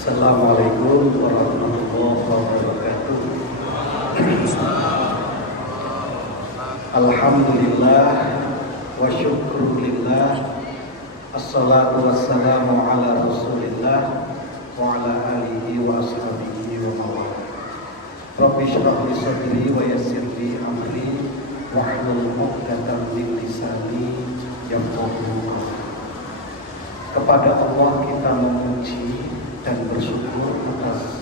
Assalamualaikum warahmatullahi wabarakatuh. Alhamdulillah wa syukrulillah. Assalatu wassalamu ala rasulillah wa ala alihi wa ashabihi wa mawala. Rabbi shrah li sadri wa yassir li amri wahlul 'uqdatam min lisani yafqahu qawli. Kepada Allah kita memuji dan bersyukur atas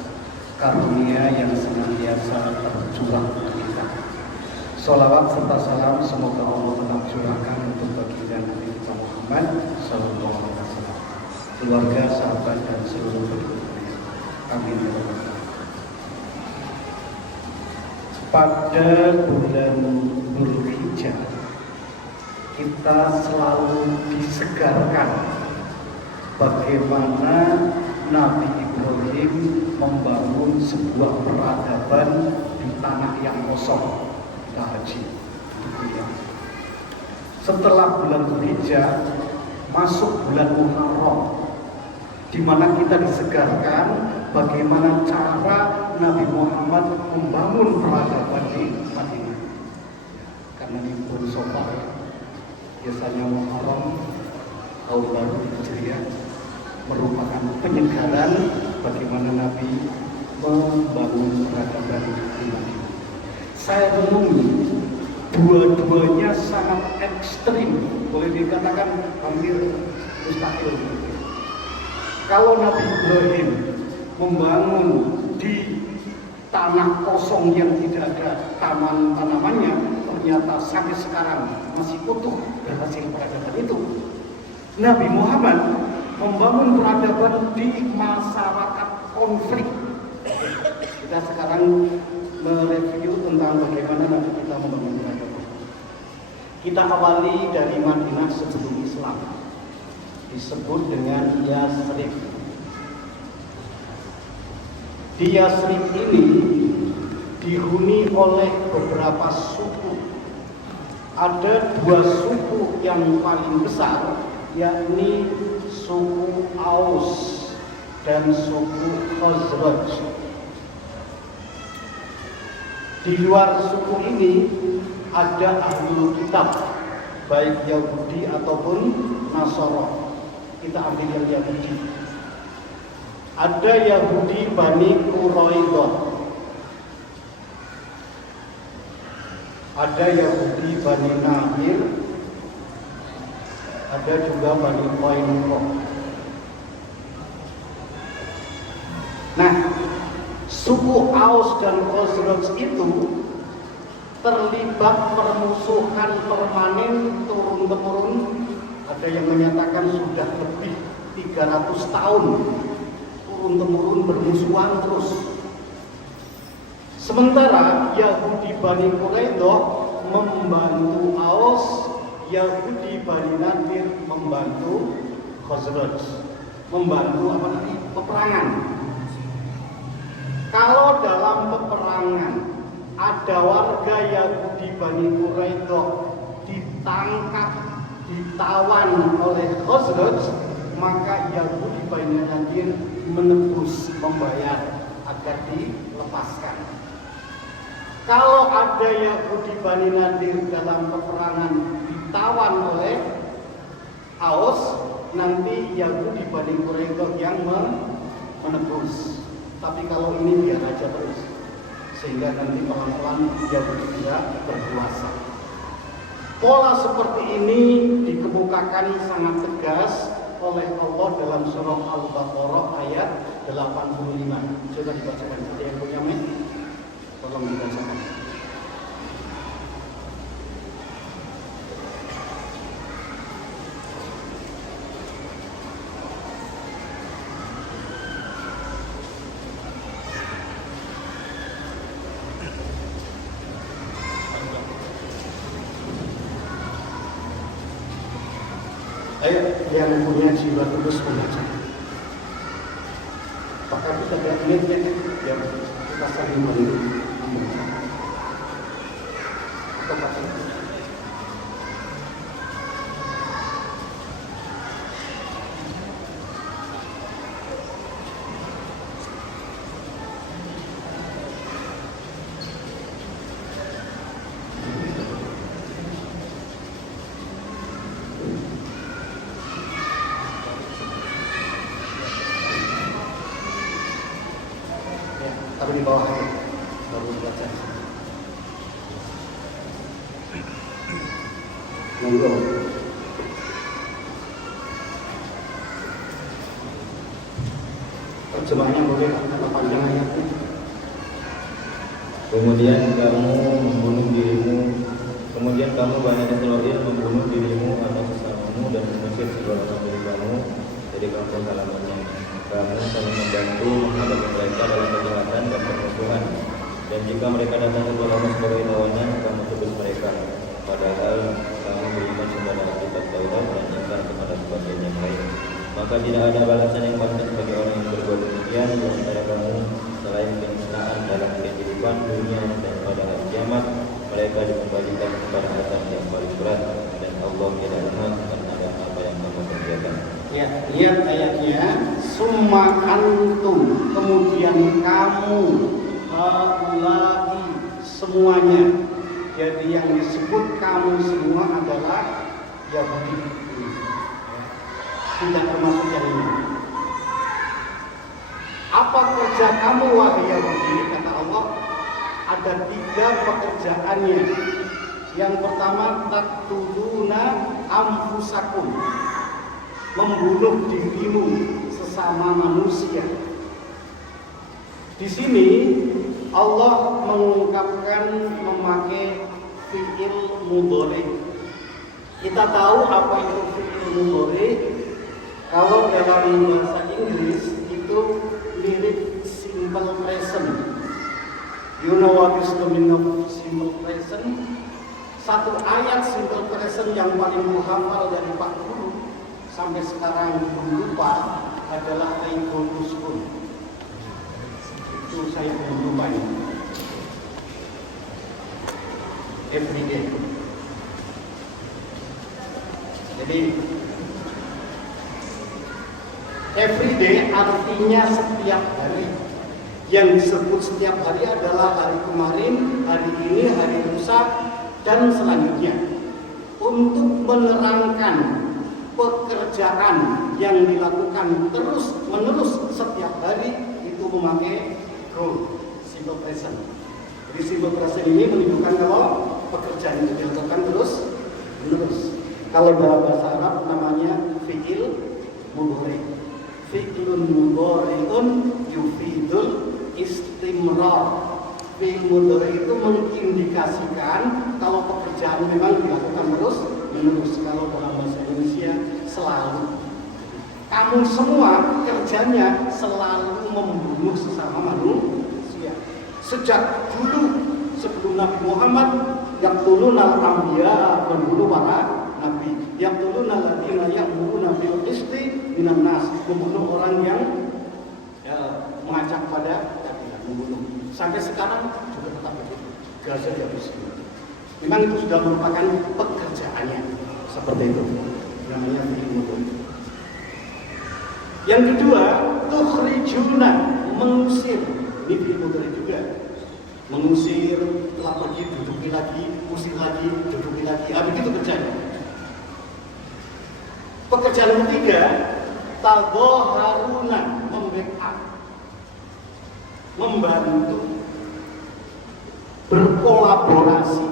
karunia yang senantiasa tercurah untuk kita. Sholawat serta salam semoga Allah tetap curahkan untuk baginda Nabi kita Muhammad Sallallahu Alaihi Wasallam, keluarga, sahabat dan seluruh penduduknya. Amin ya rabbal alamin. Pada bulan Dzulhijjah kita selalu disegarkan bagaimana Nabi Ibrahim membangun sebuah peradaban di tanah yang kosong. Kita haji. Setelah bulan Dzulhijjah masuk bulan Muharram, di mana kita disegarkan bagaimana cara Nabi Muhammad membangun peradaban di Madinah. Karena di bulan Safar biasanya Muharram tahun baru Hijriah merupakan penyegaran bagaimana Nabi membangun peradaban di Madinah. Saya renungi dua-duanya sangat ekstrim, boleh dikatakan hampir mustahil. Kalau Nabi Ibrahim membangun di tanah kosong yang tidak ada tanamannya, ternyata sampai sekarang masih utuh berhasil peradaban itu. Nabi Muhammad membangun peradaban di masyarakat konflik. Kita sekarang mereview tentang bagaimana Nabi kita membangun peradaban. Kita awali dari Madinah sebelum Islam, disebut dengan Yasrib. Di Yasrib ini dihuni oleh beberapa suku. Ada dua suku yang paling besar, yakni suku Aus dan suku Khazraj. Di luar suku ini ada ahlul kitab, baik Yahudi ataupun Nasara. Kita ambil yang Yahudi. Ada Yahudi Bani Quraidah, ada Yahudi Bani Nadir, ada juga Bani Qainuqa. Nah, suku Aus dan Khazraj itu terlibat permusuhan permanen turun-temurun. Ada yang menyatakan sudah lebih 300 tahun turun-temurun bermusuhan terus. Sementara Yahudi Bani Quraidah membantu Aus, Yahudi Bani Nadir membantu Khazraj, membantu peperangan. Kalau dalam peperangan ada warga Yahudi Bani Quraidah ditangkap, ditawan oleh Khazraj, maka Yahudi Bani Nadir menebus, membayar agar dilepaskan. Kalau ada Yahudi Bani Nadir dalam peperangan ditawan oleh Aus, nanti Yahudi Bani Quraidah yang menebus. Tapi kalau ini biar aja terus, sehingga nanti pelan-pelan Yahudi tidak berkuasa. Pola seperti ini dikemukakan sangat tegas oleh Allah dalam surah Al-Baqarah ayat 85. Coba dibacakan, ada yang punya mic? Tolong dibacakan. Ayo, yang punya jiwa tulus membaca. Apakah kita tidak ingat yang kita sering membaca? Atau baca? taruh di bawah baru baca. Monggo. Terjemahnya boleh apa panjang ayatnya? Kemudian kamu Bani Israil membunuh dirimu atau sesamamu dan mengusir segala dari kamu dari kampung halamannya. Kamu saling membantu menghadapi mereka dalam kejahatan dan permusuhan. Dan jika mereka datang kepadamu sebagai tawanan, kamu tebus mereka. Padahal kamu beriman kepada Alkitab Taurat dan ingkar kepada sebagian yang lain. Maka tidak ada balasan yang pantas bagi orang yang berbuat demikian di antara kamu selain keniscayaan dalam kehidupan dunia dan pada hari kiamat mereka dikembalikan kepada azab yang paling berat dan Allah tidak ingat terhadap apa yang kamu kerjakan. Ya, lihat ayatnya. Summa antum, kemudian kamu, haula'i, semuanya. Jadi yang disebut kamu semua adalah Yahudi. Tidak termasuk yang ini. Apa kerja kamu wahai Yahudi? Kata Allah, ada 3 pekerjaannya. Yang pertama, taqtuluna anfusakum, membunuh dirimu sesama manusia. Di sini Allah mengungkapkan memakai fi'il mudhari. Kita tahu apa itu fi'il mudhari. Kalau dalam bahasa Inggris itu mirip simple present. You know what is the meaning of simple present? Satu ayat simple present yang paling menghafal dari Pak Guru sampai sekarang belum lupa adalah I go to school. Itu saya belum lupa ini. Every day. Jadi every day artinya setiap hari. Yang disebut setiap hari adalah hari kemarin, hari ini, hari lusa, dan selanjutnya. Untuk menerangkan pekerjaan yang dilakukan terus menerus setiap hari itu memakai goal, simple present. Jadi simple present ini menunjukkan kalau pekerjaan itu dilakukan terus menerus. Kalau dalam bahasa Arab namanya fi'il mudhari. Fi'lun mudhari'un yufidul istimrar. Fi'il mudhari itu mengindikasikan kalau pekerjaan memang dilakukan terus menerus. Kalau dalam bahasa Indonesia selalu. Kamu semua kerjanya selalu membunuh sesama manusia. Sejak dulu sebelum Nabi Muhammad, yaqtulunal anbiya, membunuh para nabi. Yaqtulunal ladina ya'muruna bil qisti minan nas, membunuh orang yang mengajak pada keadilan, membunuh. Sampai sekarang juga tetap begitu. Gaza dihabisi. Memang itu sudah merupakan pekerjaannya seperti itu. Namanya fi'il mudhari. Yang kedua, tukhrijuna, mengusir. Ini fi'il mudhari juga. Mengusir, telah pergi, duduki lagi, usir lagi, duduki lagi. Begitu kerjanya. Pekerjaan ketiga, tadhaharuna, membackup, membantu, berkolaborasi.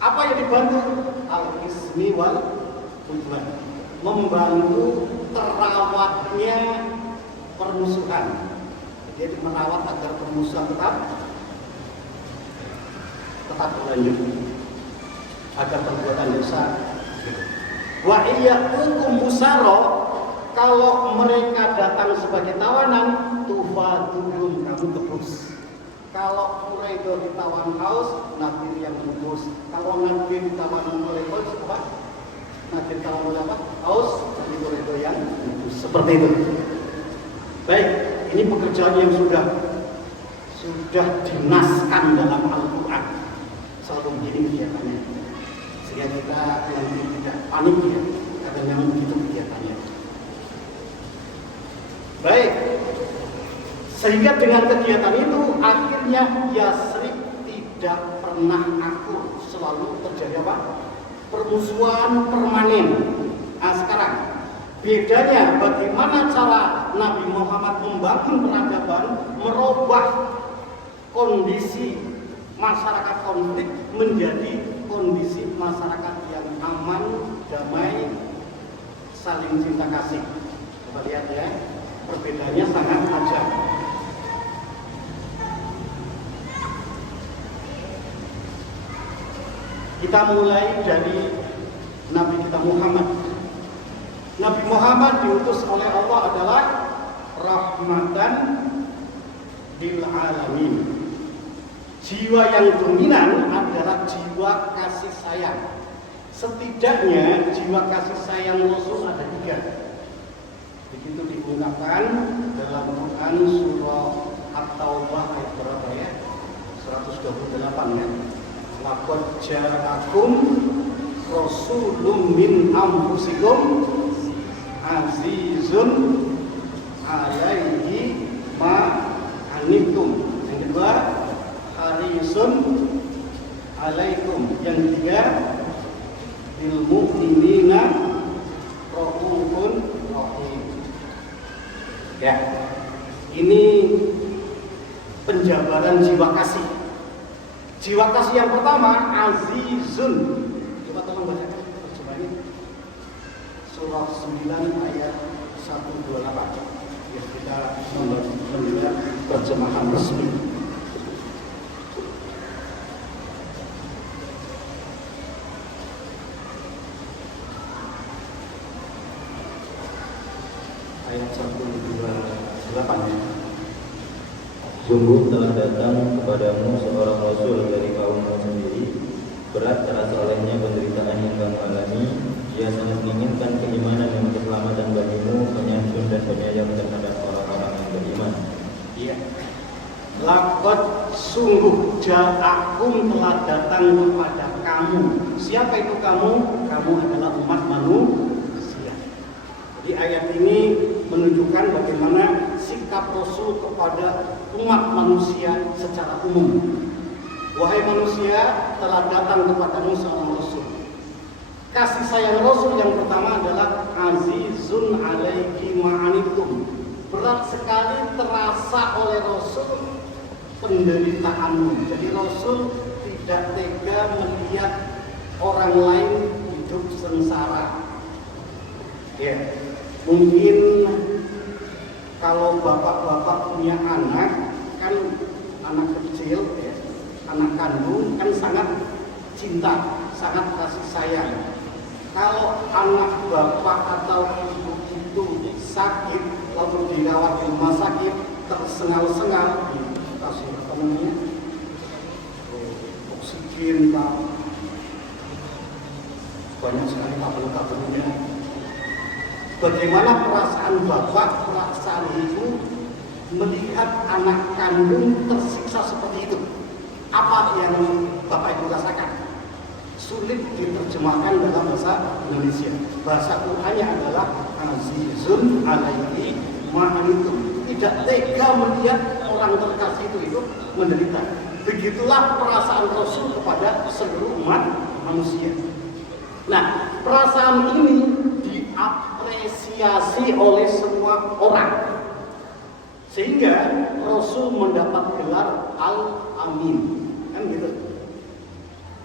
Apa yang dibantu? Al-ismi wal udwan, membantu terawatnya permusuhan. Jadi merawat agar permusuhan tetap berlanjut, agar perbuatan dosa. Wa iyyakum musaro, kalau mereka datang sebagai tawanan, tufadun, kamu tebus. Kalau Quraido ditawan haus, Nadir yang menebus. Kalau Nadir ditawan oleh haus, apa? Nadir ditawan oleh apa? Haus, jadi Quraido yang menebus. Seperti itu. Baik, ini pekerjaan yang sudah dinaskan dalam Al-Quran. Selalu begini kegiatannya. Sehingga kita nanti tidak panik ya, karena memang begitu kegiatannya. Baik. Sehingga dengan kegiatan itu akhirnya Yasrib tidak pernah akur, selalu terjadi apa? Permusuhan permanen. Nah sekarang bedanya bagaimana cara Nabi Muhammad membangun peradaban, merubah kondisi masyarakat konflik menjadi kondisi masyarakat yang aman, damai, saling cinta kasih. Kita lihat ya, perbedaannya sangat tajam. Kita mulai dari Nabi kita Muhammad. Nabi Muhammad diutus oleh Allah adalah rahmatan lil alamin. Jiwa yang dominan adalah jiwa kasih sayang. Setidaknya jiwa kasih sayang Rasul ada 3. Begitu diungkapkan dalam Quran surah At-Taubah ayat berapa ya? 128 ya. Laqad ja'akum rasulun min anfusikum azizun alaihi ma anittum. Yang kedua, harisun alaikum. Yang ketiga, bil mu'minina raufun rahim. Ya, ini penjabaran jiwa kasih. Jiwa kasih yang pertama, azizun. Coba tolong baca terjemahannya. Surah 9 ayat 128. Ya, kita melihat terjemahan resmi. Ayat 128 ya. Sungguh telah datang kepadamu seorang Rasul dari kaummu sendiri. Berat terasa olehnya penderitaan yang kamu alami. Dia sangat menginginkan keimanan yang keselamatan bagimu, penyantun dan penyayang terhadap orang-orang yang beriman. Iya. Laqad sungguh ja'akum telah datang kepada kamu. Siapa itu kamu? Kamu adalah umat manusia. Jadi ayat ini menunjukkan bagaimana sikap Rasul kepada umat manusia secara umum. Wahai manusia, telah datang kepadamu seorang Rasul. Kasih sayang Rasul yang pertama adalah azizun alaihi ma'anitum. Berat sekali terasa oleh Rasul penderitaanmu. Jadi Rasul tidak tega melihat orang lain hidup sengsara. Ya, mungkin kalau bapak-bapak punya anak, kan anak kecil, ya, anak kandung kan sangat cinta, sangat kasih sayang. Kalau anak bapak atau ibu itu sakit, lalu dirawat di rumah sakit, tersengal-sengal, dikasih apa namanya, oksigen, Pak. Banyak sekali tabel-tabelnya. Bagaimana perasaan bapak, perasaan ibu melihat anak kandung tersiksa seperti itu? Apa yang bapak ibu rasakan? Sulit diterjemahkan dalam bahasa Indonesia. Bahasa Qur'annya adalah azizun alaihi ma'anitum. Tidak tega melihat orang terkasih itu menderita. Begitulah perasaan Rasul kepada seluruh umat manusia. Nah, perasaan ini diapresiasi oleh semua orang, sehingga Rasul mendapat gelar Al-Amin. Kan gitu.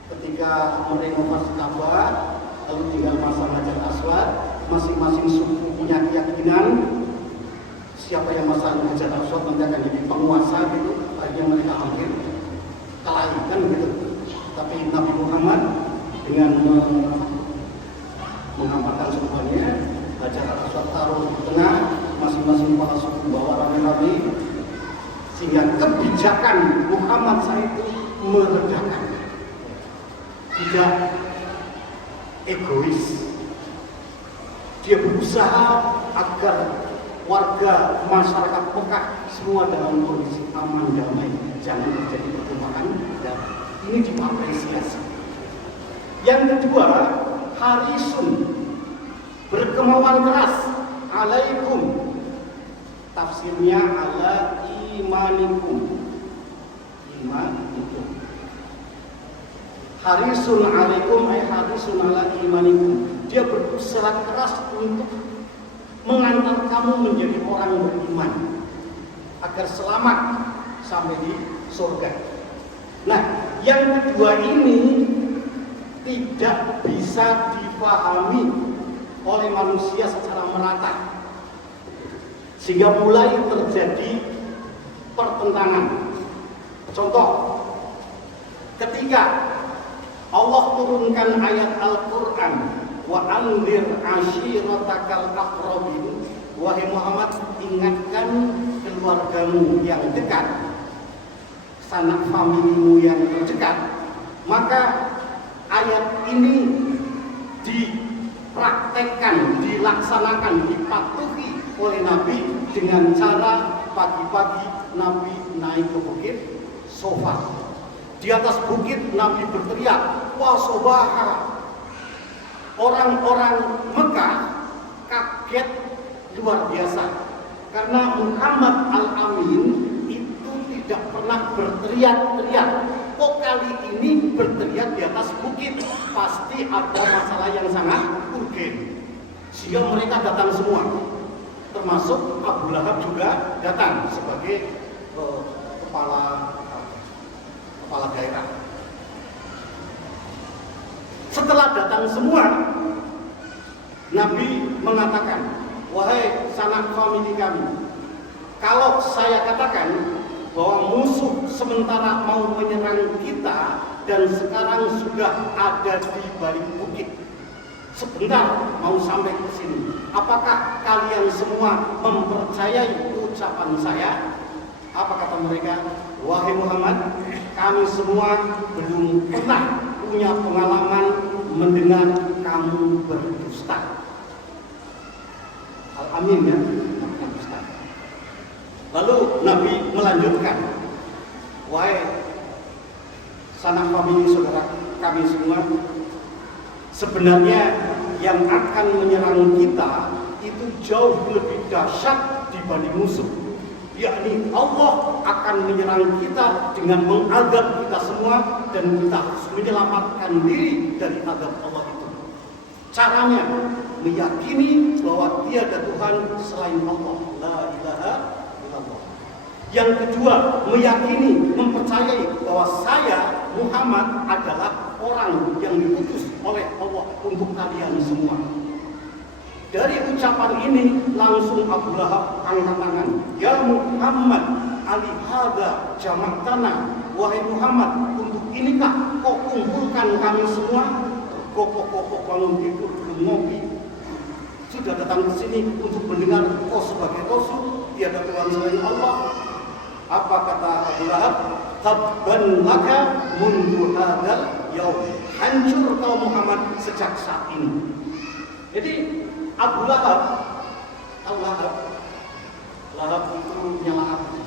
Ketika merenovasi Ka'bah, lalu tinggal masang Hajar Aswad, masing-masing suku punya keyakinan siapa yang masang Hajar Aswad nanti akan jadi penguasa gitu. Akhirnya mereka hampir kalah, kan gitu. Tapi Nabi Muhammad dengan mengamalkan semuanya, Hajar Aswad taruh di tengah, masing-masing kepala suku bawa rame-rame, sehingga kebijakan Muhammad saat itu meredakan. Tidak egois. Dia berusaha agar warga masyarakat Mekah semua dalam kondisi aman damai, jangan terjadi pertumpahan darah. Ini diapresiasi. Yang kedua, harisun, berkemauan keras, alaikum. Tafsirnya ala imanikum. Iman itu. Harisun alaikum ay harisun ala imanikum. Dia berusaha keras untuk mengantar kamu menjadi orang beriman agar selamat sampai di surga. Nah, yang kedua ini tidak bisa dipahami oleh manusia secara merata, sehingga mulai terjadi pertentangan. Contoh, ketika Allah turunkan ayat Al-Quran, wa anzir ashiratakal aqrabin, wahai Muhammad, ingatkan keluargamu yang dekat, sanak familimu yang terdekat, maka ayat ini dipraktekkan, dilaksanakan, dipatuhi oleh Nabi dengan cara pagi-pagi Nabi naik ke bukit Sofa. Di atas bukit Nabi berteriak, "Wa sobaha." Orang-orang Mekah kaget luar biasa karena Muhammad Al-Amin itu tidak pernah berteriak-teriak. Kok kali ini berteriak di atas bukit? Pasti ada masalah yang sangat urgen. Sehingga mereka datang semua, termasuk Abu Lahab juga datang sebagai kepala daerah. Setelah datang semua, Nabi mengatakan, "Wahai sanak famili kami, kalau saya katakan bahwa musuh sementara mau menyerang kita dan sekarang sudah ada di balik bukit, sebentar mau sampai ke sini, apakah kalian semua mempercayai ucapan saya?" Apa kata mereka? "Wahai Muhammad, kami semua belum pernah punya pengalaman mendengar kamu berdusta." Al-Amin ya, berdusta. Lalu Nabi melanjutkan, "Wahai sanak famili saudara kami semua, sebenarnya yang akan menyerang kita itu jauh lebih dahsyat dibanding musuh. Yakni Allah akan menyerang kita dengan mengadab kita semua dan kita harus menyelamatkan diri dari adab Allah itu. Caranya meyakini bahwa tiada Tuhan selain Allah, la ilaha illallah. Yang kedua, meyakini, mempercayai bahwa saya Muhammad adalah orang yang diutus oleh Allah untuk kalian semua." Dari ucapan ini langsung Abu Lahab angkat tangan, "Ya Muhammad, alihada jamaktana." Wahai Muhammad, untuk inikah kau kumpulkan kami semua? Gopok-gopok bangun tidur belum ngopi, sudah datang ke sini untuk mendengar kau sebagai Rasul, tiada Tuhan selain Allah. Apa kata Abu Lahab? "Tabban laka mundu hadal yaum." Hancur kau Muhammad sejak saat ini. Jadi Abu Lahab, Lahab itu nyala api.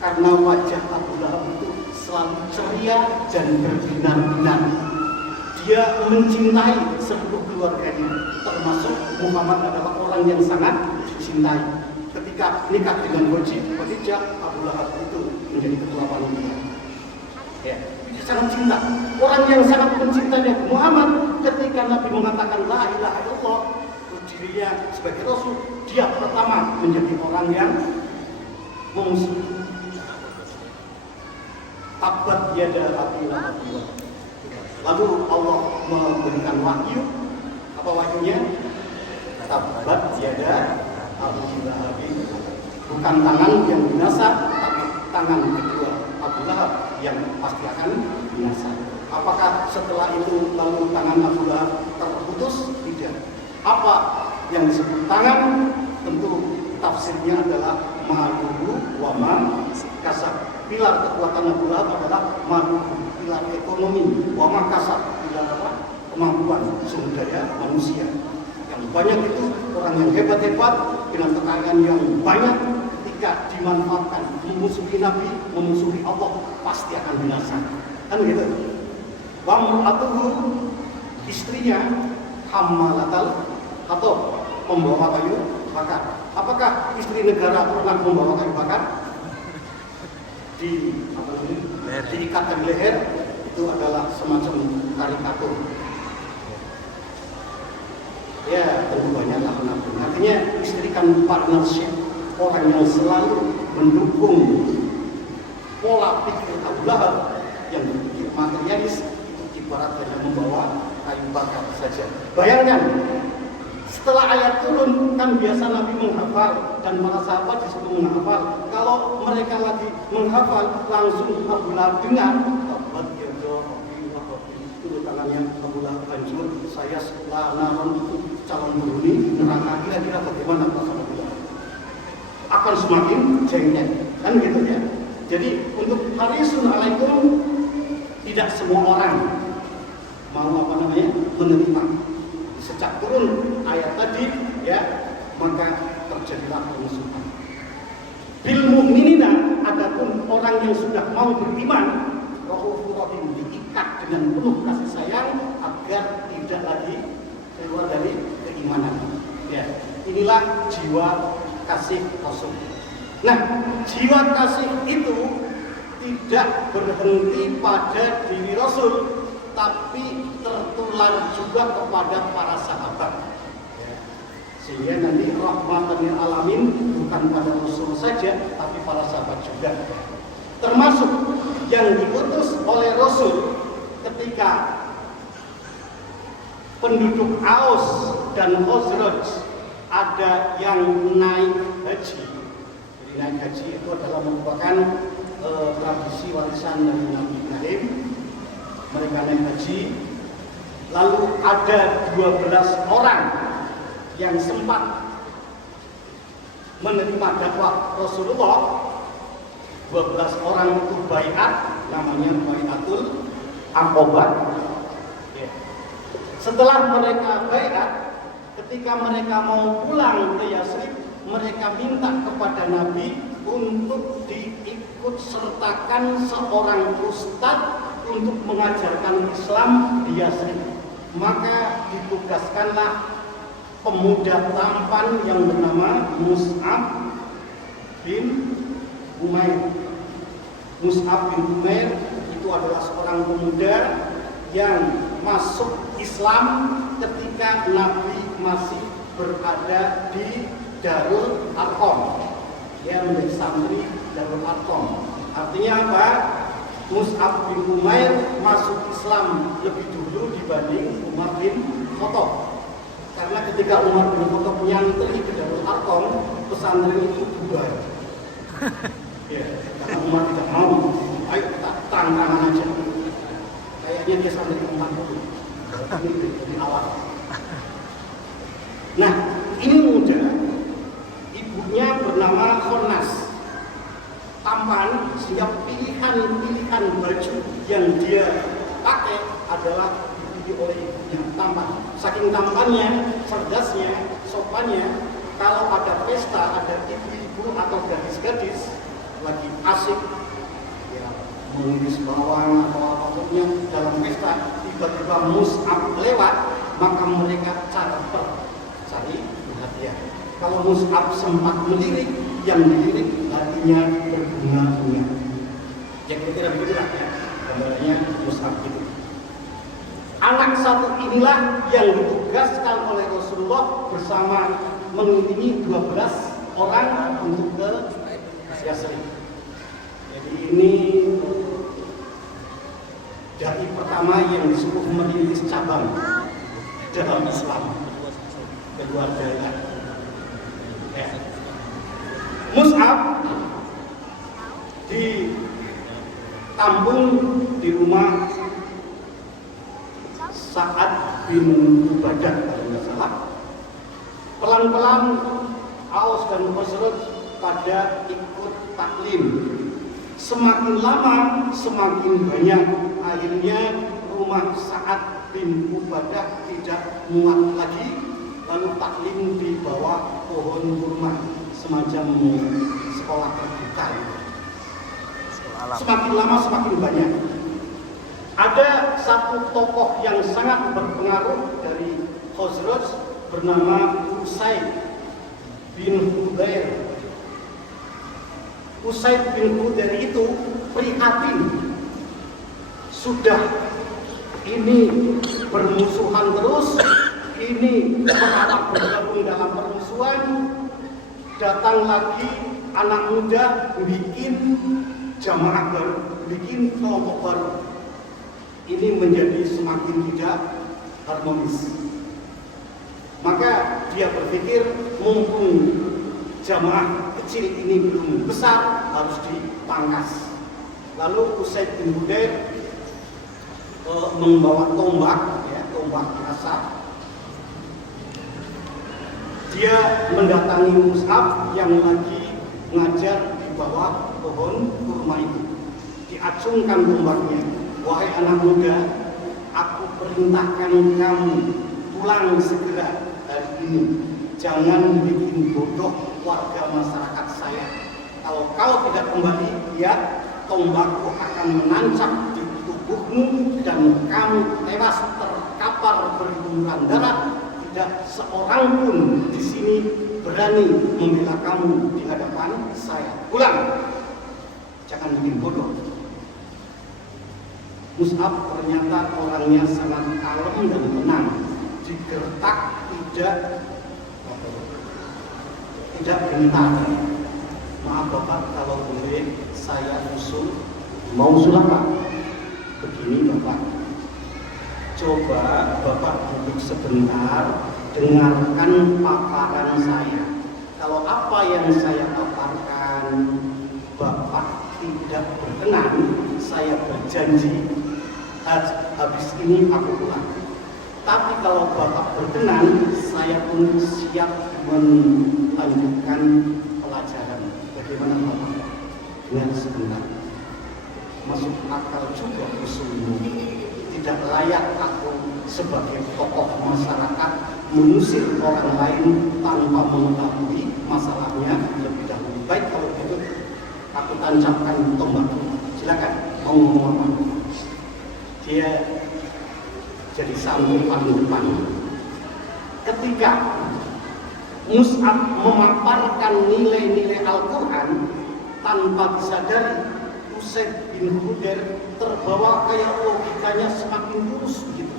Karena wajah Abu Lahab itu selalu ceria dan berbinar-binar. Dia mencintai seluruh keluarganya, termasuk Muhammad adalah orang yang sangat dicintai. Ketika nikah dengan Khadijah, Abu Lahab itu menjadi ketua panitia. Ya, dia sangat cinta. Orang yang sangat mencintai Muhammad, ketika Nabi mengatakan la ilaha illallah, dirinya sebagai Rasul, dia pertama menjadi orang yang memusuhi. Tabat yada Abi Lahab. Lalu Allah memberikan wahyu. Apa wahyunya? Tabat yada Abi Lahab. Bukan tangan yang binasa, tapi tangan kedua Abu Lahab yang pasti akan binasa. Apakah setelah itu lalu tangan Abu Lahab terputus? Tidak. Apa yang disebut tangan? Tentu tafsirnya adalah maluhu wa ma kasab. Pilar kekuatan Abu Lahab adalah maluhu, pilar ekonomi, wa ma kasab, pilar apa? Kemampuan sumber daya manusia. Yang banyak itu orang yang hebat-hebat dengan kekayaan yang banyak, ketika dimanfaatkan memusuhi Nabi, memusuhi Allah, pasti akan binasa. Kan gitu. Wa mur'atuhu, istrinya hammalatal atau membawa kayu bakar. Apakah istri negara pernah membawa kayu bakar? Diikat di leher, itu adalah semacam karikatur. Ya, tentu banyak lah menabung. Artinya istrikan partnership, orang yang selalu mendukung pola pikir Abu Lahab yang berpikir materialis, itu ibarat hanya membawa kayu bakar saja. Bayangkan, setelah ayat turun, kan biasa Nabi menghafal dan para sahabat disuruh menghafal. Kalau mereka lagi menghafal, langsung Abu Lahab dengar, turun tangannya Abu Lahab hancur, saya setelah naron itu calon beruni neraka, kira-kira bagaimana perasaan Abu Lahab? Akan semakin jengkel, kan gitu ya. Jadi untuk harisun alaikum, tidak semua orang mau menerima. Sejak turun ayat tadi ya, maka terjadilah permusuhan. Bil mu'minina, adapun orang yang sudah mau beriman, Raufur Rahim, diikat dengan penuh kasih sayang agar tidak lagi keluar dari keimanan. Ya, inilah jiwa kasih Rasul. Nah, jiwa kasih itu tidak berhenti pada diri Rasul, tapi tertular juga kepada para sahabat. Sehingga nanti rahmatan lil alamin bukan pada Rasul saja, tapi para sahabat juga. Termasuk yang diutus oleh Rasul ketika penduduk Aus dan Khazraj ada yang naik haji. Jadi naik haji itu adalah merupakan tradisi warisan dari Nabi Ibrahim. Mereka naik haji, lalu ada 12 orang yang sempat menerima dakwah Rasulullah. 12 orang itu baiat, namanya baiatul Aqabah. Setelah mereka baiat, ketika mereka mau pulang ke Yasrib, mereka minta kepada Nabi untuk diikut sertakan seorang ustadz untuk mengajarkan Islam di Yasrib. Maka ditugaskanlah pemuda tampan yang bernama Mus'ab bin Umair. Mus'ab bin Umair itu adalah seorang pemuda yang masuk Islam ketika Nabi masih berada di Darul Arqam. Dia menjadi santri Darul Arqam. Artinya apa? Mus'ab bin Umair masuk Islam lebih dulu dibanding Umar bin Khattab. Karena ketika Umar bin Khattab nyantri ke Darul Arqam, pesantren itu bubar. Ya, karena Umar tidak mau. Ayo kita tantangan aja. Kayaknya dia sampai ke 40. Ini di awal. Nah, ini muda. Ibunya bernama Khonnas. Tampan, sehingga pilihan baju yang dia pakai adalah dipilih oleh ibunya. Tampan. Saking tampannya, cerdasnya, sopannya, kalau ada pesta, ada ibu-ibu atau gadis-gadis lagi asik ya mengiris bawang atau apapun dalam pesta, tiba-tiba Mus'ab lewat, maka mereka cari perhatian. Kalau Mus'ab sempat melirik, yang dilirik hatinya berbunga-bunga. Ya kira-kira begitulah ya gambarnya Mus'ab itu. Anak satu inilah yang ditugaskan oleh Rasulullah bersama mengiringi 12 orang untuk ke Yasrib. Jadi ini dai pertama yang disuruh merintis cabang dalam Islam, keluarga. Mus'ab ditampung di rumah Sa'ad bin Ubadah kalau nggak salah. Pelan-pelan Aus dan Khazraj pada ikut taklim. Semakin lama semakin banyak. Akhirnya rumah Sa'ad bin Ubadah tidak muat lagi. Lalu taklim di bawah pohon kurma, semacam sekolah terbuka. Semakin lama semakin banyak. Ada satu tokoh yang sangat berpengaruh dari Khazraj bernama Usaid bin Hudair. Usaid bin Hudair itu prihatin, sudah ini bermusuhan terus, ini malah bergabung dalam permusuhan, datang lagi anak muda bikin jamaah baru, bikin kelompok baru. Ini menjadi semakin tidak harmonis. Maka dia berpikir mumpung jamaah kecil ini belum besar, harus dipangkas. Lalu Usaid bin Hudair membawa tombak, ya, tombak kasar. Dia mendatangi Mus'ab yang lagi ngajar di bawah pohon kurma itu. Diacungkan tombaknya. Wahai anak muda, aku perintahkan kamu pulang segera hari ini. Jangan bikin bodoh warga masyarakat saya. Kalau kau tidak kembali, ya, tombakku akan menancap di tubuhmu dan kamu tewas terkapar berlumuran darah. Tidak seorang pun di sini berani membela kamu di hadapan saya. Pulang, jangan bikin bodoh. Mus'ab ternyata orangnya sangat kalem dan tenang. Digertak tidak gentar. Maaf Bapak, kalau boleh saya usul, mau usul apa? Begini Bapak, coba Bapak duduk sebentar, dengarkan paparan saya. Kalau apa yang saya paparkan Bapak tidak berkenan, saya berjanji habis ini aku pulang. Tapi kalau Bapak berkenan, saya pun siap melanjutkan pelajaran. Bagaimana Bapak? Dengar sebentar. Masuk akal juga usulmu. Tidak layak aku sebagai tokoh masyarakat mengusir orang lain tanpa mengetahui masalahnya lebih dahulu. Baik kalau gitu, aku tancapkan tombak. Silakan, mau ngomong apa? Dia jadi santri paling depan. Ketika Mus'ab memaparkan nilai-nilai Al-Quran, tanpa disadari Usaid bin Hudair terbawa kayak logikanya semakin lurus begitu.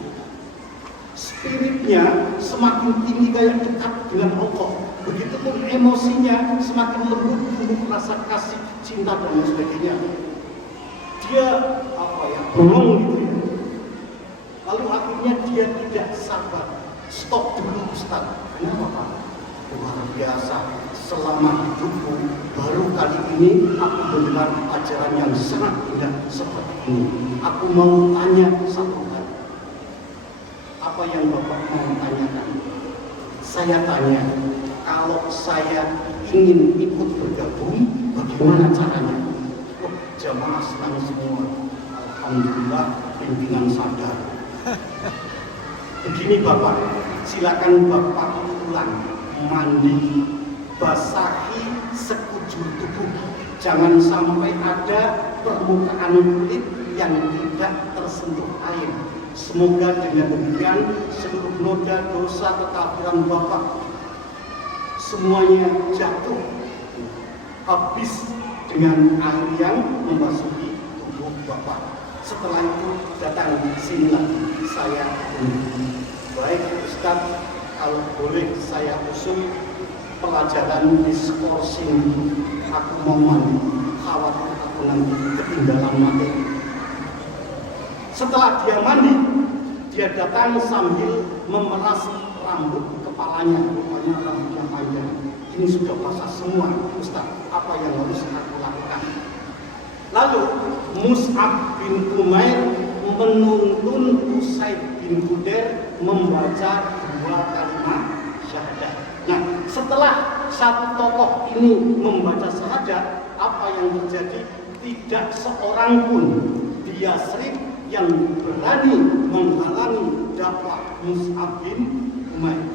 Spiritnya semakin tinggi kayak dekat dengan Allah. Begitupun emosinya semakin lembut, tumbuh rasa kasih, cinta dan sebagainya. Dia bolong gitu ya. Lalu akhirnya dia tidak sabar. Stop dulu Ustaz. Kenapa Pak? Luar biasa. Selama hidupku baru kali ini aku mendengar ajaran yang sangat indah seperti ini. Aku mau tanya satu hal. Apa yang Bapak mau tanyakan? Saya tanya, kalau saya ingin ikut bergabung, bagaimana caranya? Oh, jamaah senang semua. Alhamdulillah, pimpinan sadar. Begini Bapak, silakan Bapak pulang, mandi, basahi sekujur tubuh. Jangan sampai ada permukaan kulit yang tidak tersentuh air. Semoga dengan demikian seluruh noda dosa kekafiran Bapak semuanya jatuh habis dengan air yang membasuhi tubuh Bapak. Setelah itu datang sini lagi saya. Baik Ustaz, kalau boleh saya usul pelajaran diskorsing. Aku mau mandi, khawatir aku nanti ketinggalan materi. Setelah dia mandi, dia datang sambil memeras rambut kepalanya. Rupanya rambutnya panjang. Ini sudah basah semua. Ustaz, apa yang harus aku lakukan? Lalu Mus'ab bin Umair menuntun Usaid bin Hudair membaca 2 kalimat syahadat. Nah, setelah satu tokoh ini membaca syahadat, apa yang terjadi? Tidak seorang pun di Yasrib yang berani menghalangi dakwah Mus'ab bin Umair.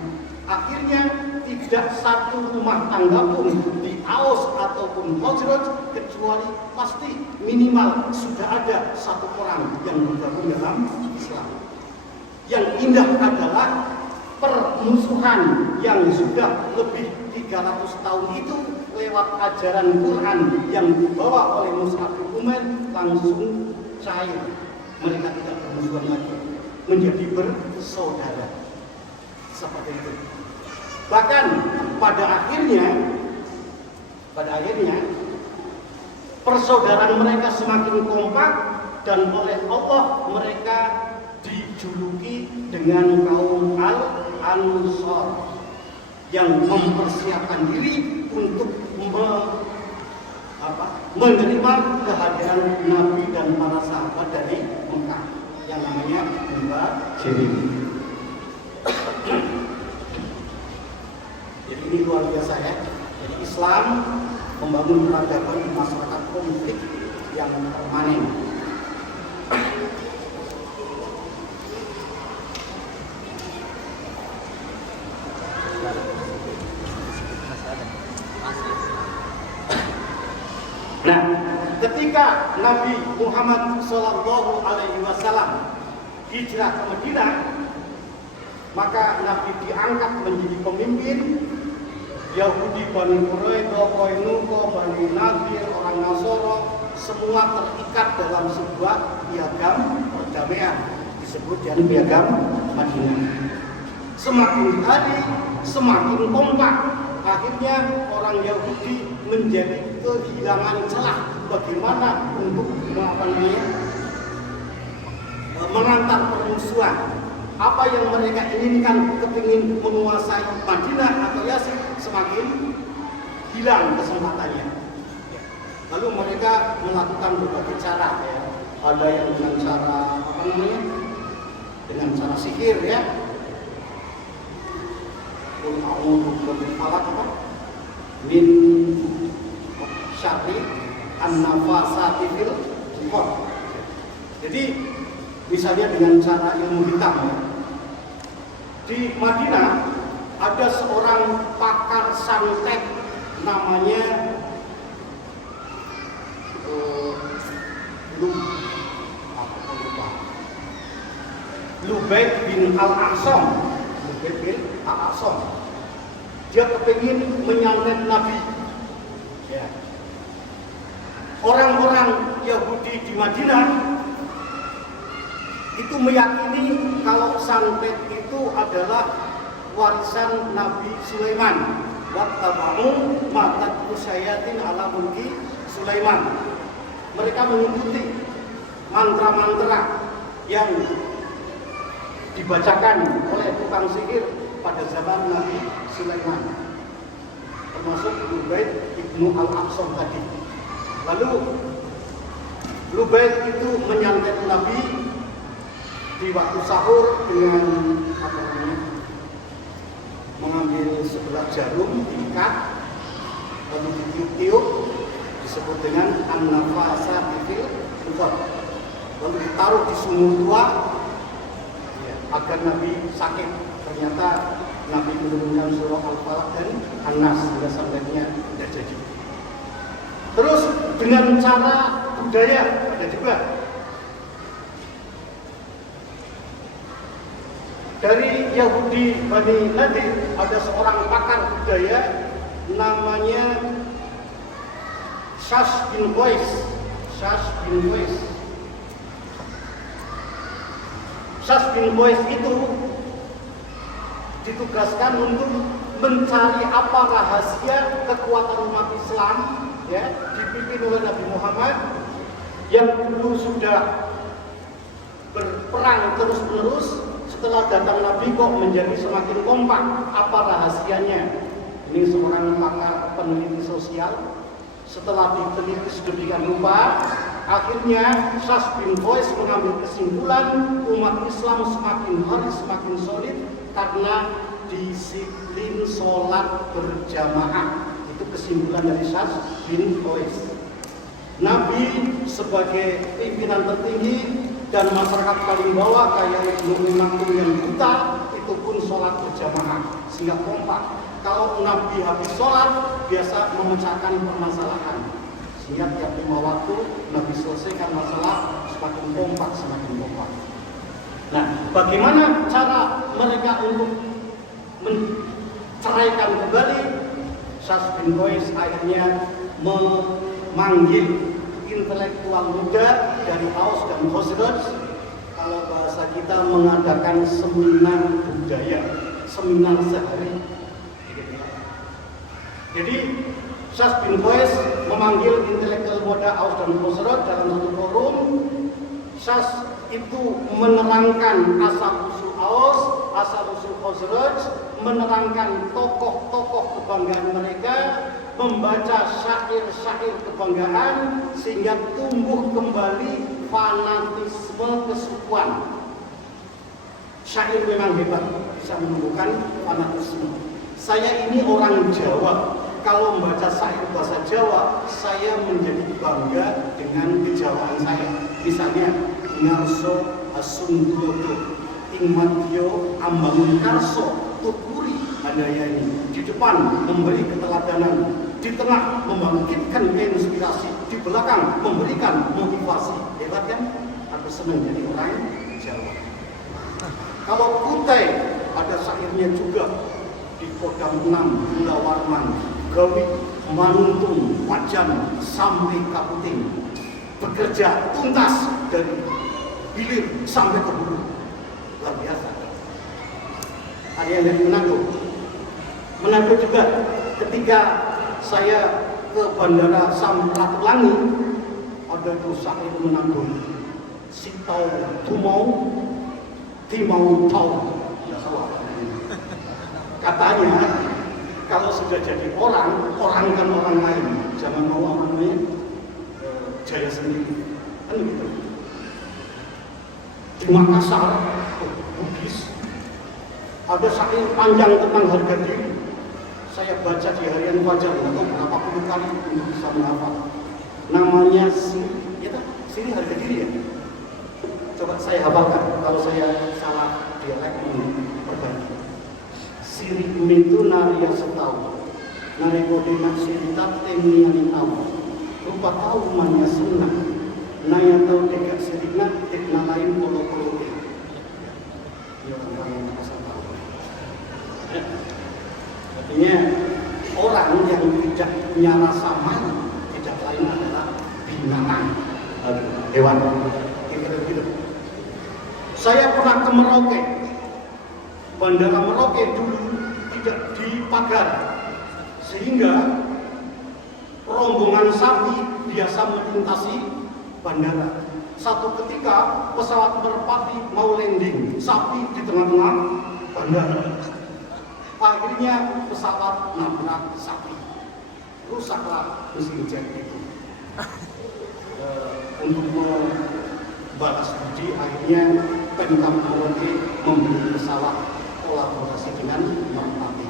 Akhirnya tidak satu rumah tangga pun di Aus ataupun Khazraj kecuali pasti minimal sudah ada satu orang yang bergabung dalam Islam. Yang indah adalah permusuhan yang sudah lebih 300 tahun itu lewat ajaran Quran yang dibawa oleh Mus'ab bin Umair langsung cair. Mereka tidak bermusuhan lagi, menjadi bersaudara. seperti itu. Bahkan pada akhirnya persaudaraan mereka semakin kompak dan oleh Allah mereka dijuluki dengan kaum Al-Ansor yang mempersiapkan diri untuk menerima kehadiran Nabi dan para sahabat dari Mekah yang namanya Muhajirin. Jadi ini luar biasa ya. Jadi Islam membangun peradaban di masyarakat konflik yang permanen. Nah, ketika Nabi Muhammad SAW hijrah ke Madinah, maka Nabi diangkat menjadi pemimpin. Yahudi, Bani Quraidah, Qainuqa, Bani Nadir, orang Nasoro, semua terikat dalam sebuah piagam perdamaian, disebut dengan piagam Madinah. Semakin hari semakin kompak. Akhirnya orang Yahudi menjadi kehilangan celah bagaimana untuk mengantar permusuhan. Apa yang mereka inginkan, kepingin menguasai Madinah atau Yatsrib, semakin hilang kesempatannya. Lalu mereka melakukan berbagai cara ya. Ada yang dengan cara dengan cara sihir ya. Min syarri an-nafasati fil uqad. Jadi misalnya dengan cara ilmu hitam ya. Di Madinah ada seorang pakar santet namanya Lubayd bin Al-Aqsam. Dia kepingin menyantet Nabi ya. Orang-orang Yahudi di Madinah itu meyakini kalau santet itu adalah warisan Nabi Sulaiman. Wattaba'u ma tatlu syayatin ala mulki Sulaiman. Mereka mengikuti mantra-mantra yang dibacakan oleh tukang sihir pada zaman Nabi Sulaiman, termasuk Lubayd ibnu Al-Aqsam tadi. Lalu Lubayd itu menyantet Nabi di waktu sahur dengan mengambil sebelah jarum diikat lalu ditiup-tiup, disebut dengan an-nafasati fil uqad, lalu ditaruh di sumur tua agar Nabi sakit. Ternyata Nabi menurunkan surah Al-Falaq dan An-Nas hingga sampainya tidak jadi. Terus dengan cara budaya ada juga. Dari Yahudi Bani Nadir ada seorang pakar budaya namanya Syash bin Qais. Syash bin Qais itu ditugaskan untuk mencari apa rahasia kekuatan umat Islam ya, dipimpin oleh Nabi Muhammad yang dulu sudah berperang terus-menerus. Setelah datang Nabi kok menjadi semakin kompak, apa rahasianya? Ini seorang pakar peneliti sosial. Setelah diteliti sedemikian rupa, akhirnya Syash bin Qais mengambil kesimpulan umat Islam semakin hari semakin solid karena disiplin sholat berjamaah. Itu kesimpulan dari Syash bin Qais. Nabi sebagai pimpinan tertinggi dan masyarakat paling bawah kayak Ibnu Maktum yang buta itu pun sholat berjamaah sehingga kompak. Kalau Nabi habis sholat biasa memecahkan permasalahan sehingga tiap 5 waktu Nabi selesaikan masalah, semakin kompak. Nah, bagaimana cara mereka untuk menceraikan kembali? Syash bin Qais akhirnya memanggil intelektual muda dari Aus dan Khazraj. Kalau bahasa kita mengadakan seminar budaya. seminar sehari. Jadi Syas bin Qais memanggil intelektual muda Aus dan Khosraj dalam satu forum. Syas itu menerangkan asal-usul Aus, asal-usul Khosraj, menerangkan tokoh-tokoh kebanggaan mereka, membaca syair-syair kebanggaan sehingga tumbuh kembali fanatisme kesukuan. Syair memang hebat, bisa menumbuhkan fanatisme. Saya ini orang Jawa, kalau membaca syair bahasa Jawa, saya menjadi bangga dengan kejawaan saya. Misalnya, Ngarso Asundodo, Ingmadyo Ambangun Karso, Tukuri Handayani. Di depan memberi keteladanan, di tengah membangkitkan inspirasi, di belakang memberikan motivasi. Hebat kan? Aku senang jadi orang Jawa. Kalau Kutai, ada syairnya juga. Di Kodam 6, Gula Warman, Gawi, Manuntung, Wajan, sampai Kaputing. Bekerja tuntas dari hilir sampai ke hulu. Luar biasa. Ada yang dari Manado. Manado juga ketika saya ke Bandara Samratulangi, ada tuh syair Manado. Sitau Tumau, Timau Tau. Katanya, kalau sudah jadi orang kan orang lain. Jangan mau apa namanya, jaya sendiri. Kan begitu. Di Makassar, Bugis, ada syair panjang tentang harga diri. Saya baca di harian Fajar, atau berapa puluh kali untuk bisa menghafal. Namanya Siri harga diri ya. Coba saya hafalkan, kalau saya salah dialek ini perbaiki. Siri itu naria setau, nari kodena siritat temiani tahu, rupa tahu manya senang, naya tahu dekat sirikna, tekna lain polo-polo ke. Ya orang yang tak tahu. Artinya orang yang tidak punya rasa malu, tidak lain adalah binatang, hewan. Gitu. Saya pernah ke Merauke. Bandara Merauke dulu tidak dipagar, sehingga rombongan sapi biasa melintasi bandara. Satu ketika pesawat merpati mau landing, sapi di tengah-tengah bandara. Akhirnya pesawat nabrak sapi, rusaklah mesin jet itu. Untuk membalas budi, akhirnya Pemkab Merauke membeli pesawat kolaborasi dengan Merpati.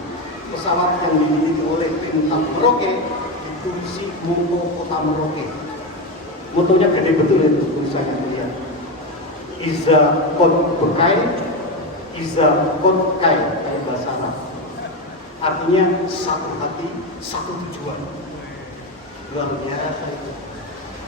Pesawat yang dimiliki oleh Pemkab Merauke ditulis moto Kota Merauke. Motonya gede betul itu tulisannya lihat. Iza Kot Bekai, Iza Kot Kai, kayak bahasa Arab. Artinya satu hati, satu tujuan. Luar biasa itu.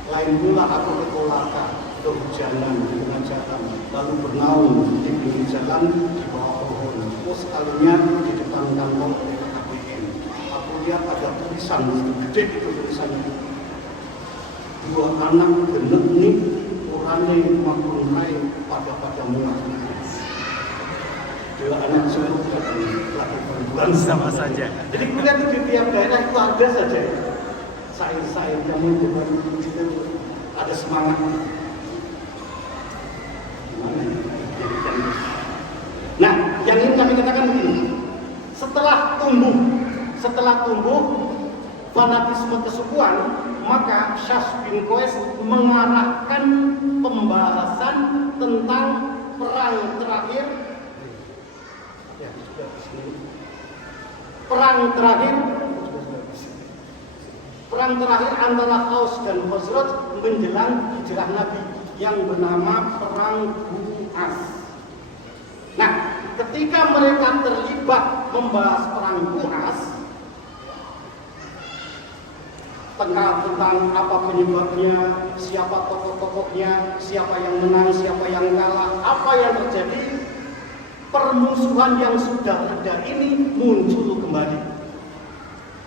Lain pula aku ke Kolaka, kehujanan, kemacetan, lalu bernaung di pinggir jalan di bawah pohon. Sekalinya di depan kantor BKKBN. Aku lihat ada tulisan gede itu tulisannya. Dua anak geneknik urane makrunai pada muat. Dua anak semua lagi perempuan sama saja. Jadi kita tuh di tiap daerah itu ada saja sair-sair yang itu ada semangat. Nah, yang ingin kami katakan begini, setelah tumbuh fanatisme kesukuan, maka Syas bin Qais mengarahkan pembahasan tentang perang terakhir antara Aus dan Khosraj menjelang hijrah Nabi yang bernama Perang Bu'as. Nah, ketika mereka terlibat membahas Perang Bu'as, tentang apa penyebabnya, siapa tokoh-tokohnya, siapa yang menang, siapa yang kalah, apa yang terjadi, permusuhan yang sudah reda ini muncul kembali.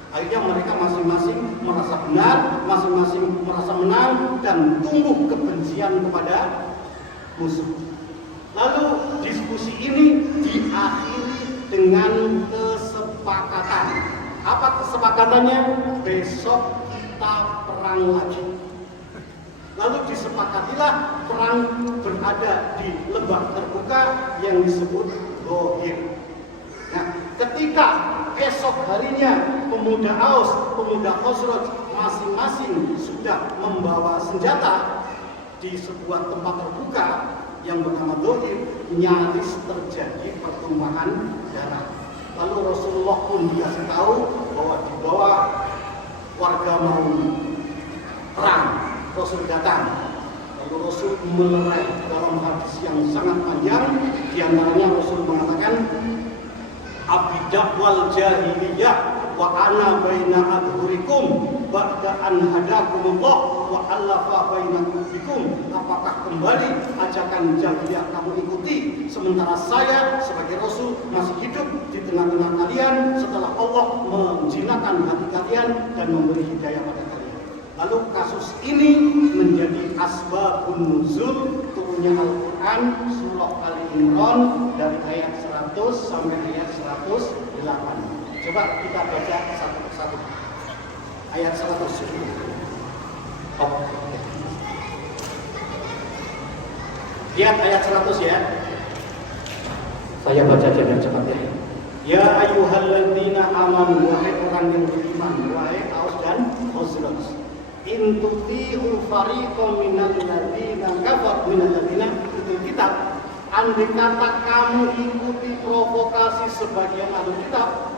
Akhirnya mereka masing-masing merasa benar, masing-masing merasa menang, dan tumbuh kebencian kepada musuh. Lalu diskusi ini diakhiri dengan kesepakatan. Apa kesepakatannya? Besok kita perang lagi. Lalu disepakatilah perang berada di lembah terbuka yang disebut Ghohir. Nah, ketika esok harinya pemuda Aus, pemuda Khosraj masing-masing sudah membawa senjata di sebuah tempat terbuka yang bernama Ghohir, nyaris terjadi pertumpahan darah. Lalu Rasulullah pun dikasih tahu bahwa di bawah warga mau perang, Rasul datang. Lalu Rasul melerai dalam hadis yang sangat panjang. Di antaranya Rasul mengatakan, Abidakwal jahiliyah wa ana baina adhurikum ba'da an hadakumullah wa allafa baina qulubikum. Apakah kembali ajakan jahiliyah kamu ikuti sementara saya sebagai Rasul masih hidup di tengah-tengah kalian setelah Allah menjinakkan hati kalian dan memberi hidayah pada kalian. Lalu kasus ini menjadi asbabun nuzul turunnya Al-Quran surah Ali Imran dari ayat 100 sampai ayat 108. Coba kita baca satu persatu. Ayat 100. Lihat ayat 100 ya. Saya baca dengan cepat ya. Ya ayyuhalladzina amanu, wahai orang yang beriman, wahai Aus dan Khosraj, in tuti'u fariqam minal ladzina kafaru minal ladzina utul kitab. Andai kata kamu ikuti provokasi sebagian ahli kitab,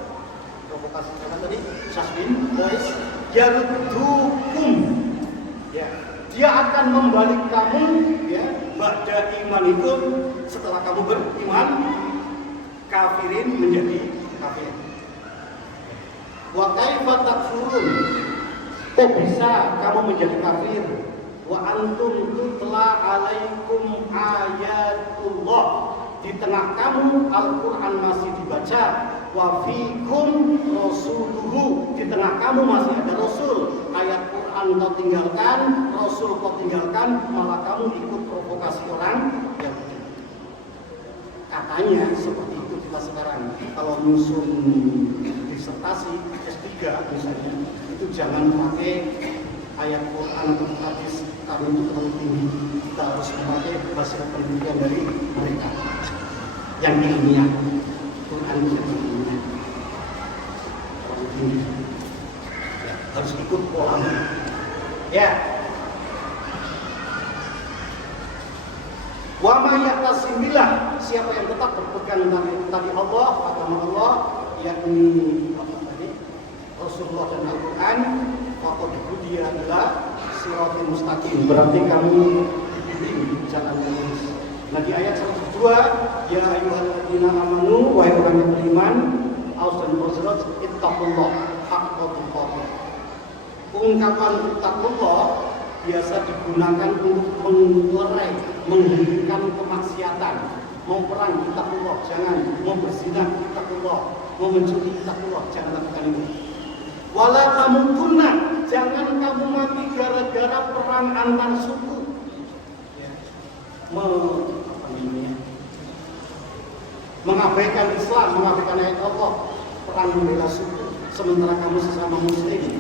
provokasi apa tadi? Sasbin, boys, yaludukum. Ya, dia akan membalik kamu, ya, ba'da iman itu setelah kamu beriman, kafirin menjadi kafir. Wa kaifa takfurun? Kok bisa kamu menjadi kafir? Wa antum tutla alaikum ayatullah. Di tengah kamu Al-Quran masih dibaca. Wa fikum rasuluhu. Di tengah kamu masih ada Rasul. Ayat Quran kau tinggalkan, Rasul kau tinggalkan, malah kamu ikut provokasi orang Yahudi. Katanya seperti itu kita sekarang. Kalau nyusun disertasi S3 misalnya, itu jangan pakai ayat Quran atau hadis karena itu terlalu tinggi. Kita harus memakai hasil penelitian dari mereka yang ilmiah. Quran itu yang ilmiah terlalu tinggi, ya, harus ikut polanya. Ya, wa ma ya'tasimillah, siapa yang tetap berpegang tadi Allah, agama Allah, yakni apa tadi? Rasulullah dan Al-Quran, faqad hudiya ila siratal mustaqim. Berarti kami dibimbing jalan yang lurus. Nah, di ayat 102, ya ayyuhalladzina amanu, wahai orang yang beriman, Aus dan Khosraj, ittaqullah haqqa tuqatih. Ungkapan ittaqullah biasa digunakan untuk melerai, menghentikan kemaksiatan. Mau perang ittaqullah, jangan. Mau berzina ittaqullah, mau mencuri ittaqullah, jangan lakukan itu. Wala tamutunna, jangan kamu mati gara-gara perang antar suku. Ya. Mengabaikan Islam, mengabaikan ayat Allah, perang membela suku, sementara kamu sesama muslim.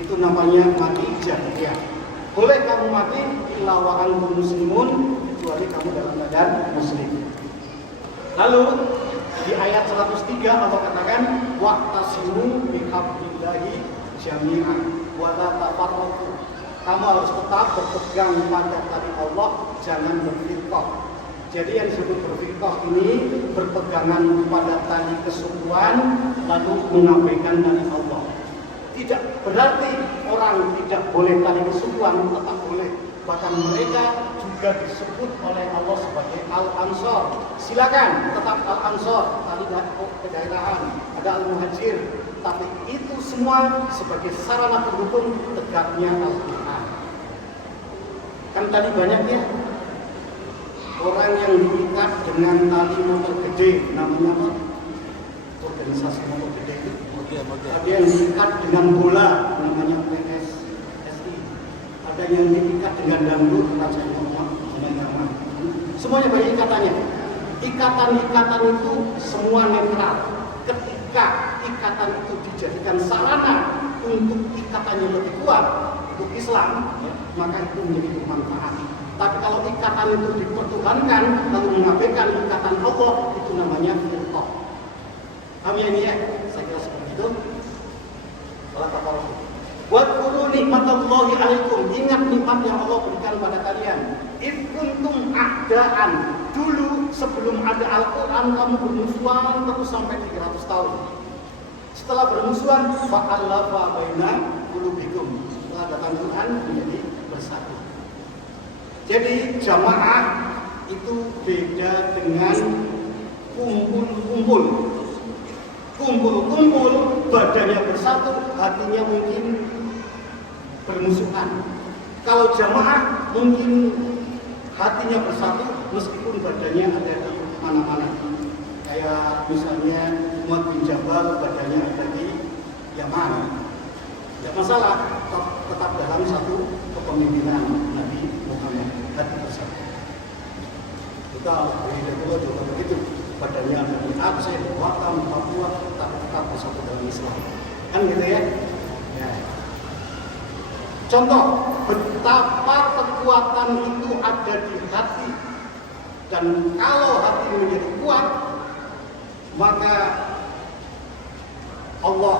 Itu namanya mati jahiliyah. Boleh kamu mati illa wa antum muslimun, kecuali kamu dalam keadaan muslim. Lalu di ayat 103 Allah katakan wa'tasimu bihablillahi jami'an wa la tafarraqu. Kamu harus tetap berpegang pada tali Allah, jangan berfirqah. Jadi yang disebut berfirqah ini berpegangan pada tali kesukuan lalu mengabaikan tali Allah. Tidak berarti orang tidak boleh tali kesukuan, tetap boleh. Bahkan mereka juga disebut oleh Allah sebagai Al-Ansor. Silakan tetap Al-Ansor, tali kedaerahan, ada Al-Muhajir. Tapi itu semua sebagai sarana pendukung tegaknya Al-Quran. Kan tadi banyak ya orang yang diikat dengan tali motor gede, namanya apa? Organisasi motor gede itu. Ada yang diikat dengan bola, namanya PSSI. Ada yang diikat dengan dangdut, rasanya semuanya banyak ikatannya. Ikatan-ikatan itu semua netral. Ketika ikatan itu dijadikan sarana untuk ikatannya lebih kuat untuk Islam, ya, maka itu menjadi bermanfaat. Tapi kalau ikatan itu dipertuhankan lalu mengabaikan ikatan Allah, itu namanya furqah. Paham ya ini ya? Saya kira seperti itu. Salah kata Wadkuru nikmatallahi alaikum. Ingat nikmat yang Allah berikan pada kalian. Id kuntum a'daan. Dulu sebelum ada Al-Quran kamu bermusuhan terus sampai 300 tahun. Setelah bermusuhan, fa'allafa baina qulubikum. Setelah datang Quran menjadi bersatu. Jadi jamaah itu beda dengan kumpul-kumpul. Kumpul-kumpul, badannya bersatu, hatinya mungkin bermusuhan. Kalau jamaah mungkin hatinya bersatu meskipun badannya ada di mana-mana. Kayak misalnya Mu'adz bin Jabal badannya ada di Yaman. Tidak masalah, tetap dalam satu kepemimpinan Nabi Muhammad, hati bersatu. Kita beda dulu juga begitu. Badannya ada di Aceh, Batam, Papua, tetap bersatu dalam Islam. Kan gitu ya? Ya. Contoh, betapa kekuatan itu ada di hati. Dan kalau hati menjadi kuat, maka Allah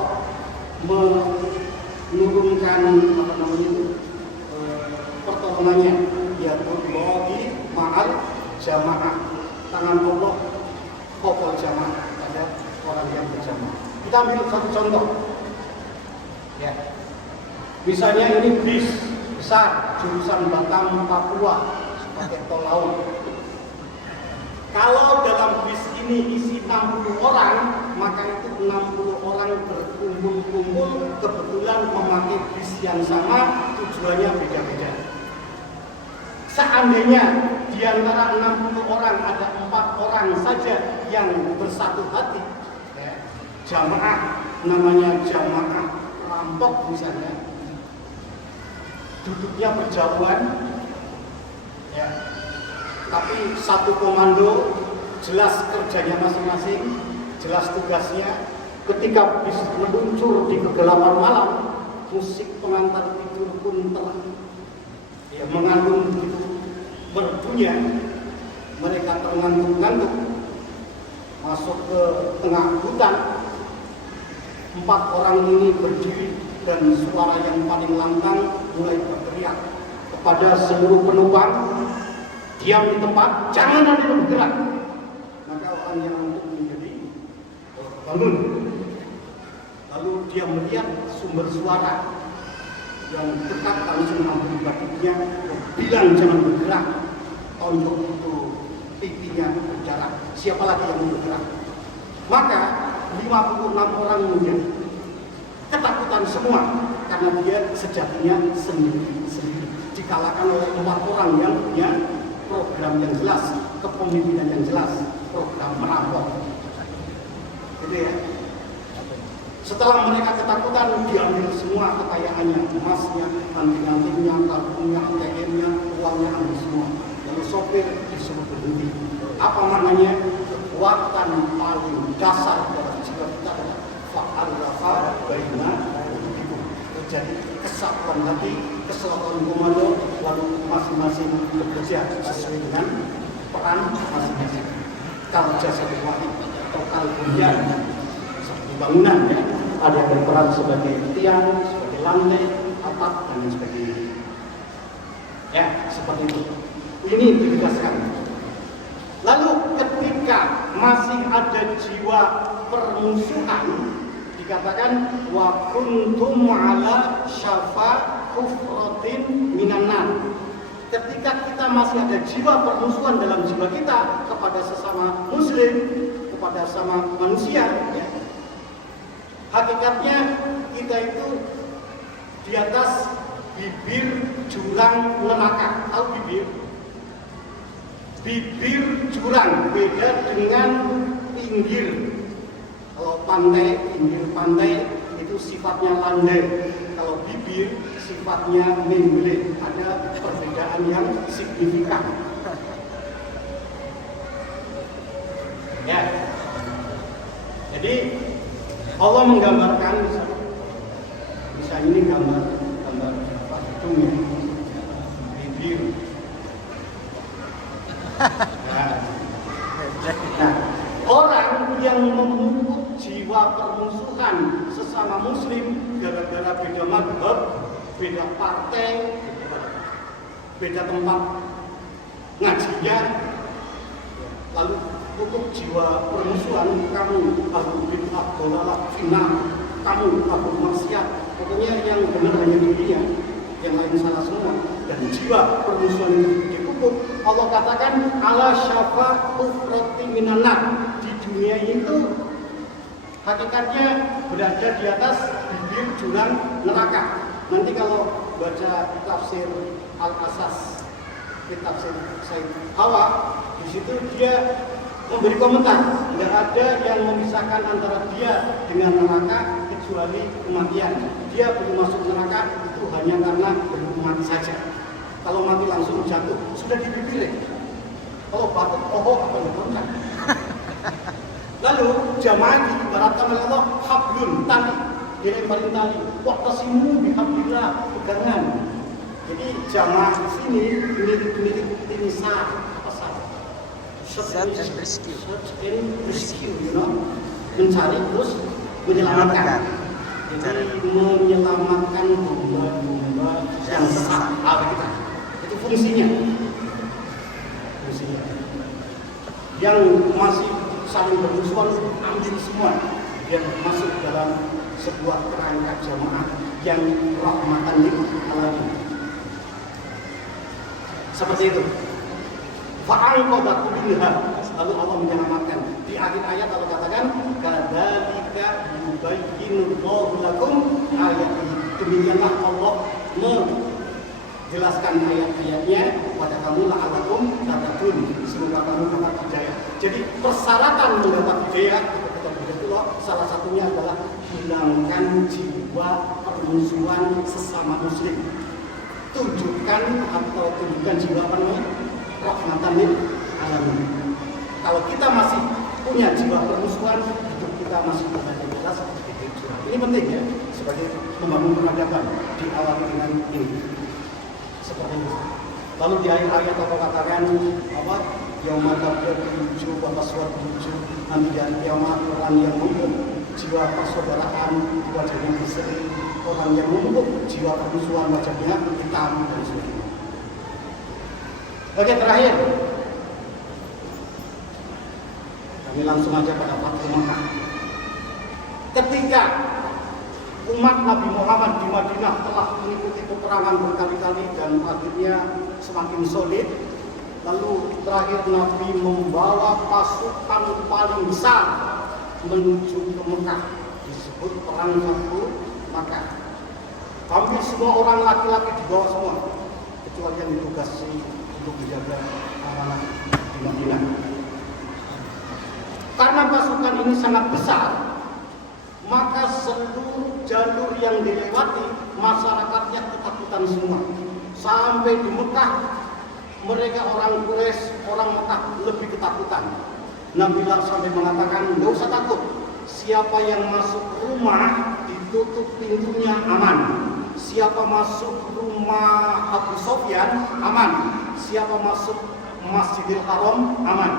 menurunkan pertolongannya, yadullahi ma'al jamaah. Tangan Allah kopol jamaah pada orang yang berjamaah. Kita ambil satu contoh. Ya. Misalnya ini bis besar jurusan Batam Papua pakai tol laut. Kalau dalam bis ini isi 60 orang, maka itu 60 orang berkumpul-kumpul kebetulan memakai bis yang sama, tujuannya beda-beda. Seandainya di antara 60 orang ada 4 orang saja yang bersatu hati, ya, jamaah, namanya jamaah rampok misalnya, duduknya berjauhan, ya, tapi satu komando, jelas kerjanya masing-masing, jelas tugasnya. Ketika bis meluncur di kegelapan malam, musik pengantar tidur pun telah mengandung begitu merdunya. Mereka terngantuk-ngantuk masuk ke tengah hutan. 4 orang ini berdiri dan suara yang paling lantang mulai berteriak kepada seluruh penumpang, diam di tempat, jangan ada yang bergerak. Maka orang yang ngantuk menjadi bangun. Lalu dia melihat sumber suara yang dekat, langsung mengambil batiknya, bilang jangan bergerak. Tonjok itu pipinya berjarak. Siapa lagi yang bergerak? Maka 56 orang menjadi ketakutan semua karena dia sejatinya sendiri dikalahkan oleh 4 orang yang punya program yang jelas, kepemimpinan yang jelas, program merampok. Gitu ya. Setelah mereka ketakutan, diambil semua kekayaannya, emasnya, anting-antingnya, kalungnya, ATM-nya, uangnya, ambil semua. Lalu sopir disuruh berhenti. Apa maknanya? Kekuatan paling dasar dalam jiwa kita adalah fa'arrafa baina itu. Terjadi kesatuan hati, kesatuan komando, lalu masing-masing bekerja sesuai dengan peran masing-masing. Kalau jasa wahid atau kalbunyan seperti bangunan, ya, ada yang berperan sebagai tiang, sebagai lantai, atap, dan sebagainya. Ya, seperti itu. Ini ditegaskan. Lalu ketika masih ada jiwa permusuhan, dikatakan wa kuntum ala syafa hufratin minan nar. Ketika kita masih ada jiwa permusuhan dalam jiwa kita kepada sesama muslim, kepada sesama manusia, ya, hakikatnya kita itu di atas bibir jurang neraka. Tahu bibir? Bibir jurang beda dengan pinggir. Kalau pantai, pinggir pantai itu sifatnya landai. Kalau bibir sifatnya membelit. Ada perbedaan yang signifikan. Jadi Allah menggambarkan misalnya ini gambar apa hidung ya, bibir. Nah, orang yang memupuk jiwa permusuhan sesama muslim gara-gara beda mazhab, beda partai, beda tempat ngajinya, lalu pupuk jiwa permusuhan, kamu ahlu bid'ah, dolalah, fitnah, kamu ahlu maksiat, pokoknya yang benar hanya dunia, yang lain salah semua. Dan jiwa permusuhan itu dipupuk, Allah katakan ala syafa ufrati minan nar. Di dunia itu hakikatnya berada di atas bibir jurang neraka. Nanti kalau baca tafsir Al-Asas, tafsir Said Hawa, di situ dia memberi komentar, tidak ada yang memisahkan antara dia dengan neraka kecuali kematian. Dia belum masuk neraka itu hanya karena belum mati saja. Kalau mati langsung jatuh, sudah di bibir. Kalau batuk, apa yang dilakukan? Lalu jamaah diibaratkan oleh Allah hablun, tali, dilemparin tali. Waqtasimu bihablillah, pegangan. Jadi jamaah di sini mirip timsah, apa sah? Search and rescue, you know, mencari terus menyelamatkan. Jadi menyelamatkan domba-domba yang sesat. Kita. Itu fungsinya. Yang masih saling bermusuhan ambil semua yang masuk dalam sebuah kerangka jamaah yang rahmatan lil alamin. Seperti itu. Fa'anqadatu minha. Lalu Allah menyelamatkan. Di akhir ayat Allah katakan kadzalika yubayyinullahu lakum ayatihi. Demikianlah Allah menjelaskan ayat-ayatnya pada kamu la'alakum tattaqun. Semoga kamu dapat hidayah. Jadi persyaratan mendapat hidayah betul-betul salah satunya adalah hilangkan jiwa permusuhan sesama muslim. Tunjukkan jiwa rahmatan lil alamin. Kalau kita masih punya jiwa permusuhan, hidup kita masih berada di atas bibir jurang. Ini penting ya, sebagai membangun peradaban diawali dengan ini. Seperti itu. Lalu di akhir ayat Allah katakan apa? Yauma tabyaddu wujuh wa taswaddu wujuh. Nanti di kiamat orang yang memupuk jiwa persaudaraan wajahnya berseri, orang yang memupuk jiwa permusuhan wajahnya hitam dan sebagainya. Oke, terakhir kami langsung aja pada Fathu Makkah. Ketika umat Nabi Muhammad di Madinah telah mengikuti peperangan berkali-kali dan akhirnya semakin solid, lalu terakhir Nabi membawa pasukan paling besar menuju ke Mekah, disebut perang Fathu Makkah. Hampir semua orang laki-laki dibawa semua, kecuali yang ditugasi untuk menjaga amanah di Madinah. Karena pasukan ini sangat besar, maka seluruh jalur yang dilewati masyarakatnya ketakutan semua. Sampai di Mekah, mereka orang Quraisy, orang Mekah lebih ketakutan. Nabi sampai mengatakan, "Nggak usah takut. Siapa yang masuk rumah ditutup pintunya aman. Siapa masuk rumah Abu Sofyan aman. Siapa masuk Masjidil Haram aman."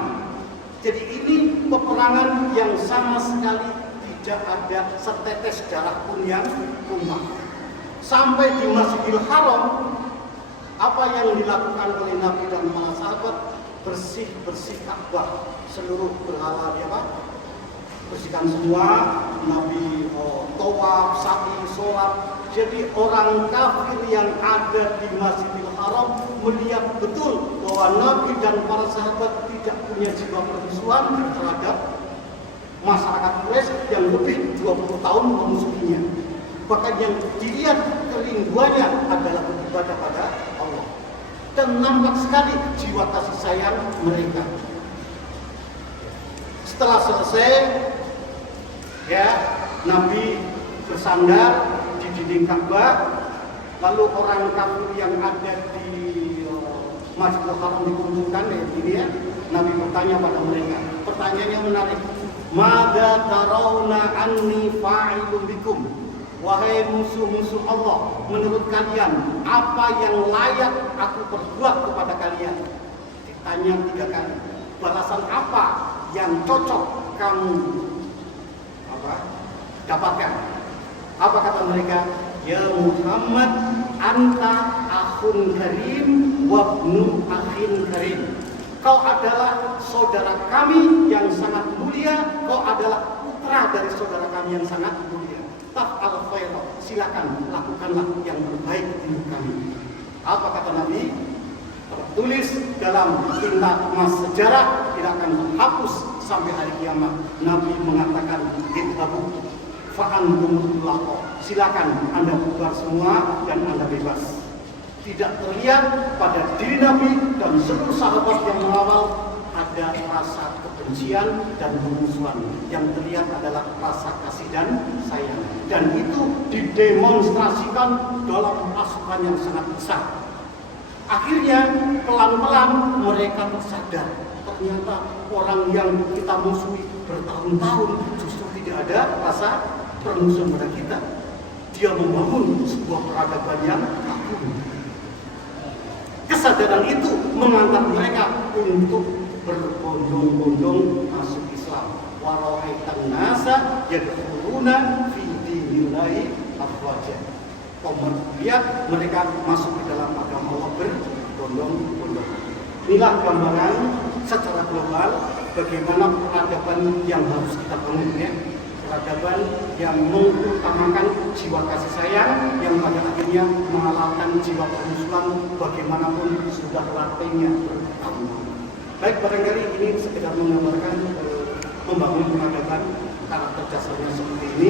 Jadi ini peperangan yang sama sekali tidak ada setetes darah pun yang tumpah. Sampai di Masjidil Haram, apa yang dilakukan oleh Nabi dan para sahabat, bersih Ka'bah, seluruh berhala dia bersihkan semua. Nabi tawaf, sa'i, sholat. Jadi orang kafir yang ada di Masjidil Haram melihat betul bahwa Nabi dan para sahabat tidak punya jiwa permusuhan terhadap masyarakat Quraisy yang lebih 20 tahun memusuhinya. Bahkan yang dilihat kerinduannya adalah beribadah pada Allah. Dan nampak sekali jiwa kasih sayang mereka. Setelah selesai, ya, Nabi bersandar di dinding Ka'bah, lalu orang kafir yang ada di Masjidil Haram dikumpulkan, ini ya, Nabi bertanya pada mereka. Pertanyaannya menarik. Mada tarawna anni fa'ilun bikum. Wahai musuh-musuh Allah, menurut kalian apa yang layak aku perbuat kepada kalian? Ditanya 3 kali. Balasan apa yang cocok kamu dapatkan? Apa kata mereka? Ya Muhammad, anta akhun karim wabnu akhin karim. Kau adalah saudara kami yang sangat mulia, kau adalah putra dari saudara kami yang sangat mulia. Taf'al khairan, silakan lakukanlah yang terbaik untuk kami. Apa kata Nabi? Tertulis dalam tinta emas sejarah, tidak akan terhapus sampai hari kiamat. Nabi mengatakan, idhabu fa'antum tulaqo. Silakan Anda bubar semua dan Anda bebas. Tidak terlihat pada diri Nabi dan seluruh sahabat yang mengawal ada rasa kebencian dan permusuhan. Yang terlihat adalah rasa kasih dan sayang. Dan itu didemonstrasikan dalam pasukan yang sangat besar. Akhirnya pelan-pelan mereka tersadar, ternyata orang yang kita musuhi bertahun-tahun justru tidak ada rasa permusuhan pada kita. Dia membangun sebuah peradaban yang agung. Kesadaran itu mengantar mereka untuk berbondong-bondong masuk Islam. Wara'aitan nasa yadkhuluna fi dinillahi afwaja. Kau melihat mereka masuk ke dalam agama Allah berbondong-bondong. Inilah gambaran secara global bagaimana peradaban yang harus kita bangun, ya. Peradaban yang mengutamakan jiwa kasih sayang, yang pada akhirnya mengalahkan jiwa permusuhan bagaimanapun sudah latenya bertahun-tahun. Baik, barangkali ini sekedar menggambarkan membangun peradaban karakter dasarnya seperti ini.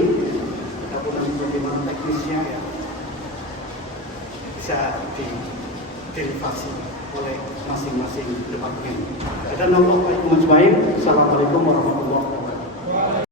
Mudah-mudahan bagaimana teknisnya ya bisa diderivasi oleh masing-masing departemen. Dan Assalamualaikum warahmatullahi wabarakatuh.